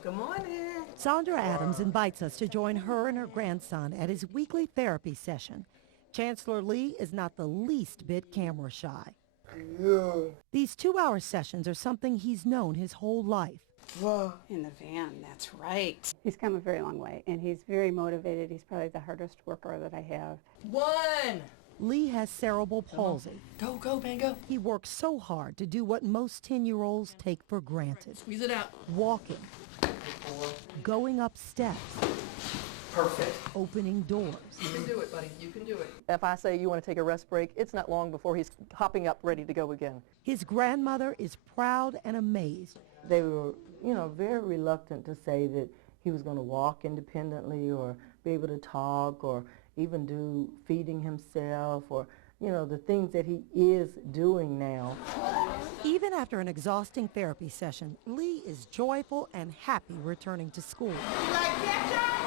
Good morning. Sandra Adams invites us to join her and her grandson at his weekly therapy session. Chancellor Lee is not the least bit camera shy. Yeah. These 2-hour sessions are something he's known his whole life. In the van, that's right. He's come a very long way, and he's very motivated. He's probably the hardest worker that I have. 1. Lee has cerebral palsy. Go, man, go. He works so hard to do what most 10-year-olds take for granted. Squeeze it out. Walking, going up steps, Perfect. opening doors. You can do it, buddy. You can do it. If I say you want to take a rest break, it's not long before he's hopping up ready to go again. His grandmother is proud and amazed. They were, very reluctant to say that he was going to walk independently or be able to talk or even do feeding himself or, the things that he is doing now. Even after an exhausting therapy session, Lee is joyful and happy returning to school.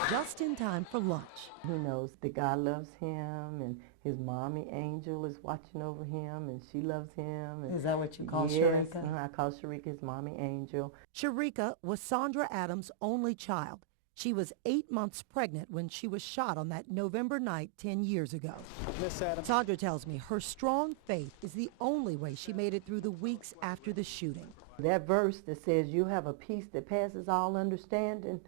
Just in time for lunch. He knows that God loves him and his mommy angel is watching over him and she loves him. And Is that what you call yes, Sharika? I call Sharika his mommy angel. Sharika was Sandra Adams' only child. She was 8 months pregnant when she was shot on that November night 10 years ago. Miss Adams. Sandra tells me her strong faith is the only way she made it through the weeks after the shooting. That verse that says you have a peace that passes all understanding,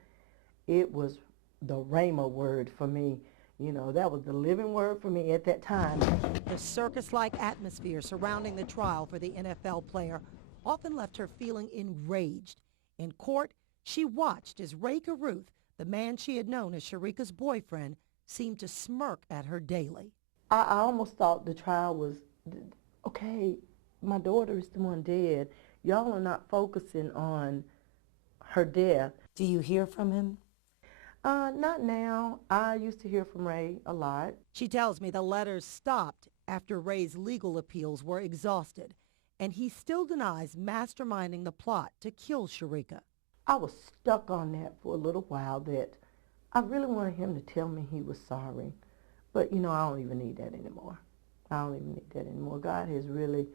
it was the Rhema word for me. That was the living word for me at that time. The circus-like atmosphere surrounding the trial for the NFL player often left her feeling enraged. In court, she watched as Rae Carruth, the man she had known as Sharika's boyfriend, seemed to smirk at her daily. I almost thought the trial was, okay, my daughter is the one dead. Y'all are not focusing on her death. Do you hear from him? Not now. I used to hear from Rae a lot. She tells me the letters stopped after Ray's legal appeals were exhausted, and he still denies masterminding the plot to kill Sharika. I was stuck on that for a little while that I really wanted him to tell me he was sorry. But, I don't even need that anymore. God has really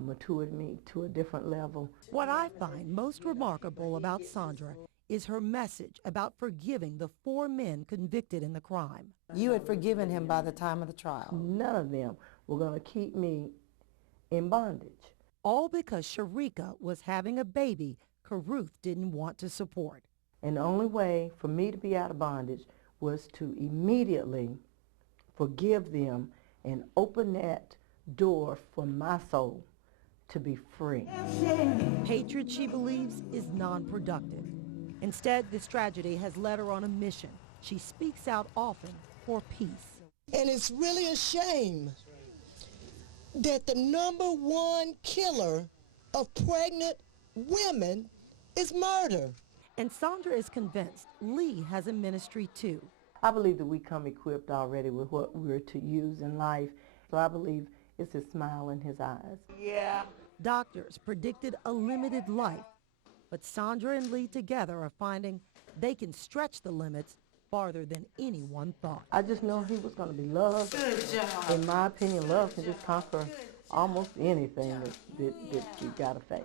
matured me to a different level. What I find most remarkable about Sandra is her message about forgiving the 4 men convicted in the crime. You had forgiven him by the time of the trial. None of them were going to keep me in bondage. All because Sharika was having a baby Carruth didn't want to support. And the only way for me to be out of bondage was to immediately forgive them and open that door for my soul to be free. Hatred, she believes, is non-productive. Instead, this tragedy has led her on a mission. She speaks out often for peace. And it's really a shame that the #1 killer of pregnant women is murder. And Sandra is convinced Lee has a ministry too. I believe that we come equipped already with what we're to use in life. So I believe it's his smile in his eyes. Yeah. Doctors predicted a limited life, but Sandra and Lee together are finding they can stretch the limits farther than anyone thought. I just know he was going to be loved. Good job. In my opinion, love can just conquer almost anything that you got to face.